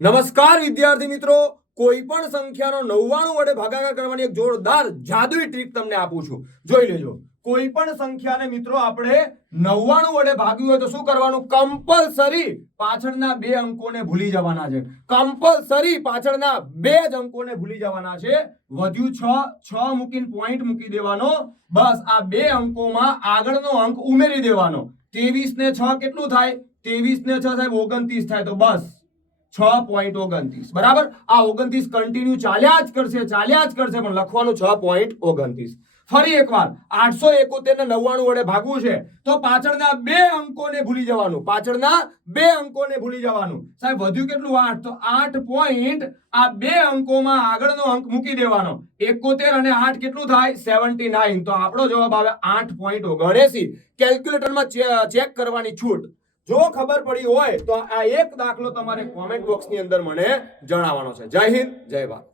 નમસ્કાર વિદ્યાર્થી મિત્રો, કોઈ પણ સંખ્યાનો 99 વડે ભાગાકાર કરવાની એક જોરદાર જાદુઈ ટ્રીક તમને આપું છું. જોઈ લેજો. કોઈ પણ સંખ્યાને મિત્રો આપણે 99 વડે ભાગ્યું હોય તો શું કરવાનું? કમ્પલસરી પાછળના બે અંકોને ભૂલી જવાના છે. કમ્પલસરી પાછળના બે જ અંકોને ભૂલી જવાના છે. વધ્યું 6 મૂકીને પોઈન્ટ મૂકી દેવાનો. બસ આ બે અંકોમાં આગળનો અંક ઉમેરી દેવાનો. 23 ને 6 કેટલું થાય? 23 ને 6 સાહેબ 29 થાય. તો બસ 6.29 બરાબર. આ 29 કન્ટિન્યુ ચાલ્યા જ કરશે પણ લખવાનું 6.29. ફરી એકવાર 871 ને 99 વડે ભાગવું છે તો પાછળના બે અંકોને ભૂલી જવાનું. સાહેબ વધ્યું કેટલું? 8. તો 8 પોઈન્ટ આ બે અંકોમાં આગળનો અંક મૂકી દેવાનો. 71 અને 8 કેટલું થાય? 79. તો આપણો જવાબ આવે 8.79. કેલ્ક્યુલેટરમાં ચેક કરવાની છૂટ. જો ખબર પડી હોય તો આ એક દાખલો તમારે કોમેન્ટ બોક્સની અંદર મને જણાવવાનો છે. જય હિન્દ, જય ભારત.